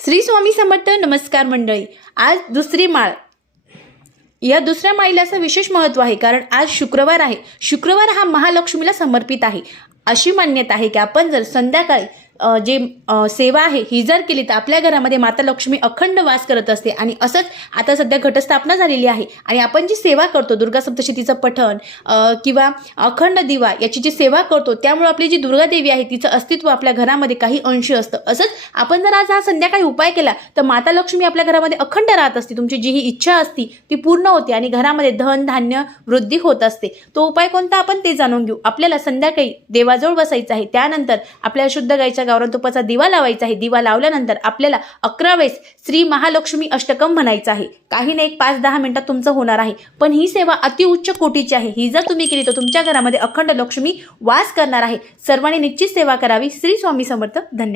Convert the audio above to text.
श्री स्वामी समर्थ. नमस्कार मंडळी. आज दुसरी माळ. या दुसऱ्या माळीला असं विशेष महत्त्व आहे कारण आज शुक्रवार आहे. शुक्रवार हा महालक्ष्मीला समर्पित आहे. अशी मान्यता आहे की आपण जर संध्याकाळी जे सेवा आहे ही जर केली तर आपल्या घरामध्ये माता लक्ष्मी अखंड वास करत असते. आणि असंच आता सध्या घटस्थापना झालेली आहे आणि आपण जी सेवा करतो दुर्गा सप्तशतीचं पठण किंवा अखंड दिवा याची जी सेवा करतो त्यामुळे आपली जी दुर्गा देवी आहे तिचं अस्तित्व आपल्या घरामध्ये काही अंशी असतं. असंच आपण जर आज हा संध्याकाळी उपाय केला तर माता लक्ष्मी आपल्या घरामध्ये अखंड राहत असते. तुमची जी ही इच्छा असती ती पूर्ण होते आणि घरामध्ये धन धान्य वृद्धी होत असते. तो उपाय कोणता आपण ते जाणून घेऊ. आपल्याला संध्याकाळी देवाजवळ बसायचं आहे. त्यानंतर आपल्याला शुद्ध गाईच्या गावरान तुपाचा दिवा लावायचा आहे. दिवा लावल्यानंतर आपल्याला 11 वेळेस श्री महालक्ष्मी अष्टकम म्हणायचं आहे. काही नाही, 5-10 मिनिटात तुमचं होणार आहे. पण ही सेवा अतिउच्च कोटीची आहे. ही जर तुम्ही केली तर तुमच्या घरामध्ये अखंड लक्ष्मी वास करणार आहे. सर्वांनी निश्चित सेवा करावी. श्री स्वामी समर्थ. धन्यवाद.